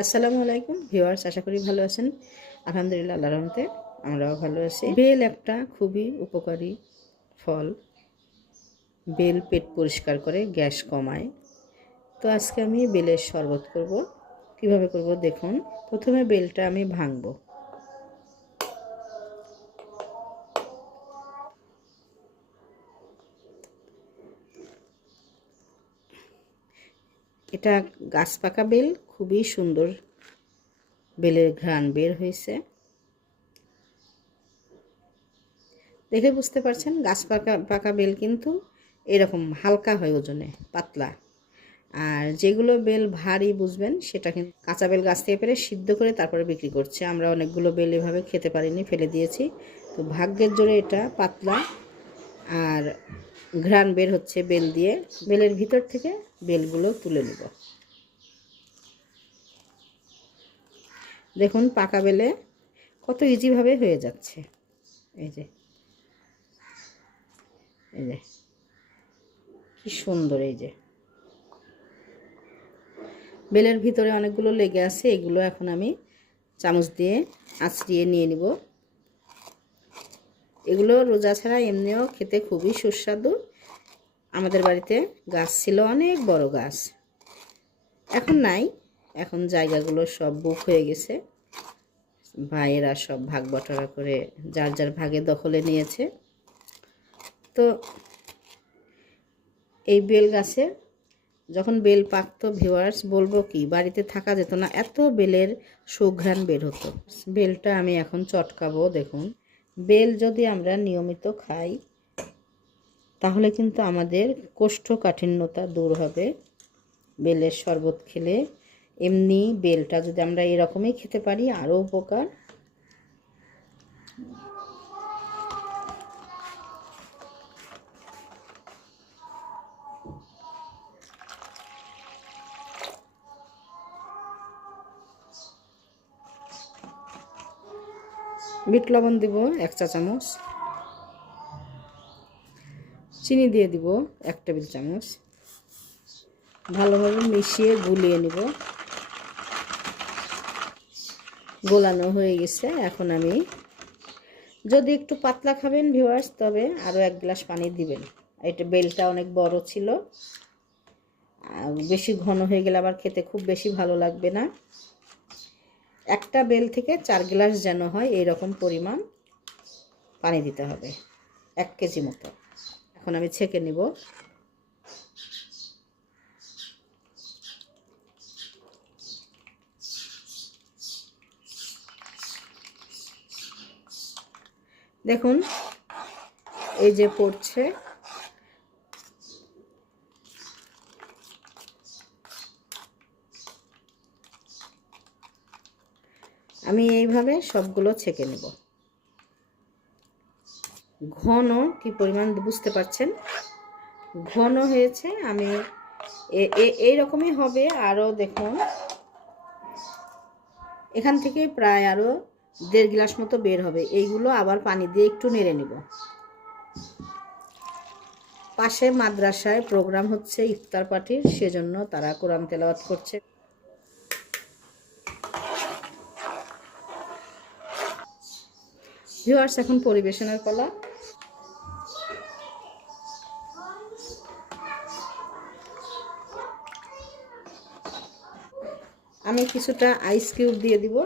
আসসালামু আলাইকুম ভিউয়ার্স, আশা করি ভালো আছেন। আলহামদুলিল্লাহ আল্লাহ রহমতে আমরাও ভালো আছি। বেল একটা খুবই উপকারী ফল। বেল পেট পরিষ্কার করে, গ্যাস কমায়। তো আজকে আমি বেলের শরবত করব। কীভাবে করব? দেখুন, প্রথমে বেলটা আমি ভাঙবো। এটা গাছ পাকা বেল, খুবই সুন্দর বেলের ঘ্রাণ বের হয়েছে। দেখে বুঝতে পারছেন, গাছ পাকা পাকা বেল কিন্তু এরকম হালকা হয় ওজনে, পাতলা। আর যেগুলো বেল ভারী বুঝবেন, সেটা কিন্তু কাঁচা বেল গাছ থেকে পেরে সিদ্ধ করে তারপরে বিক্রি করছে। আমরা অনেকগুলো বেল এভাবে খেতে পারিনি, ফেলে দিয়েছি। তো ভাগ্যের জোরে এটা পাতলা। আর ঘ্রাণ বের হচ্ছে বেল দিয়ে। বেলের ভিতর থেকে বেলগুলো তুলে নেব। দেখুন, পাকা বেলে কত ইজিভাবে হয়ে যাচ্ছে। এই যে এই যে, কি সুন্দর এই যে। বেলের ভিতরে অনেকগুলো লেগে আছে, এগুলো এখন আমি চামচ দিয়ে আঁচড়িয়ে নিয়ে নিব। এগুলো রোজা ছাড়া এমনিও খেতে খুবই সুস্বাদু। আমাদের বাড়িতে গাছ ছিল অনেক বড় গাছ। এখন নাই, এখন জায়গাগুলো সব বুক হয়ে গেছে। ভাইয়েরা সব ভাগ বটরা করে যার যার ভাগে দখলে নিয়েছে। তো এই বেল গাছে যখন বেল পাকতো ভিওয়ার্স বলব কি, বাড়িতে থাকা যেত না, এত বেলের সুঘ্রাণ বের হতো। বেলটা আমি এখন চটকাবো, দেখুন। বেল যদি আমরা নিয়মিত খাই, তাহলে কিন্তু আমাদের কোষ্ঠকাঠিন্যতা দূর হবে। বেলের শরবত খেলে এমনি বেলটা যদি আমরা এরকমই খেতে পারি, আরও উপকার। বিট লবণ দিব এক চা চামচ। চিনি দিয়ে দিব এক টেবিল চামচ। ভালোভাবে মিশিয়ে গুলিয়ে নিব। গোলানো হয়ে গেছে। এখন আমি যদি একটু পাতলা খাবেন ভিউয়ার্স, তবে আরও এক গ্লাস পানি দিবেন। এটা বেলটা অনেক বড় ছিল। বেশি ঘন হয়ে গেলে আবার খেতে খুব বেশি ভালো লাগবে না। একটা বেল থেকে চার গ্লাস যেন হয় এই রকম পরিমাণ পানি দিতে হবে, এক কেজি মতো। এখন আমি ছেঁকে নিব। দেখুন, এই যে পড়ছে আমি এইভাবে সবগুলো ছেঁকে নেব। ঘন, কি পরিমাণ বুঝতে পারছেন? ঘন হয়েছে, আমি এই রকমই হবে, আরও দেখুন। এখান থেকে প্রায় আরও দেড় গ্লাস মতো বের হবে। এইগুলো আবার পানি দিয়ে একটু নেড়ে নেব। পাশে মাদ্রাসায় প্রোগ্রাম হচ্ছে ইফতার পার্টির, সেজন্য তারা কোরআন তেলাওয়াত করছে। ভিউয়ার্স এখন পরিবেশনের পালা। আমি কিছুটা আইস কিউব দিয়ে দিব।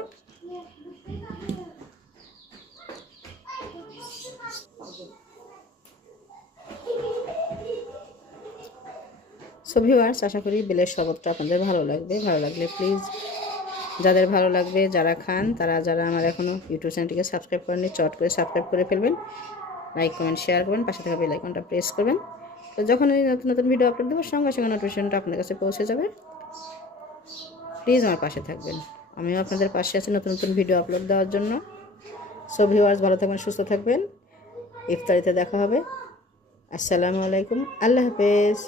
সো ভিউয়ার্স আশা করি বেলের শরবতটা আপনাদের ভালো লাগবে। ভালো লাগলে প্লিজ যাদের ভালো লাগবে যারা খান, তারা যারা আমার এখনও ইউটিউব চ্যানেলটিকে সাবস্ক্রাইব করেননি, চট করে সাবস্ক্রাইব করে ফেলবেন। লাইক কমেন্ট শেয়ার করবেন, পাশে থাকা বেল আইকনটা প্রেস করবেন। তো যখন এই নতুন নতুন ভিডিও আপলোড দেবো, সঙ্গে সঙ্গে নোটিফিকেশনটা আপনার কাছে পৌঁছে যাবে। প্লিজ আমার পাশে থাকবেন। আমিও আপনাদের পাশে আছি নতুন নতুন ভিডিও আপলোড দেওয়ার জন্য। সো ভিউয়ার্স ভালো থাকবেন, সুস্থ থাকবেন। ইফতারিতে দেখা হবে। আসসালামু আলাইকুম। আল্লাহ হাফেজ।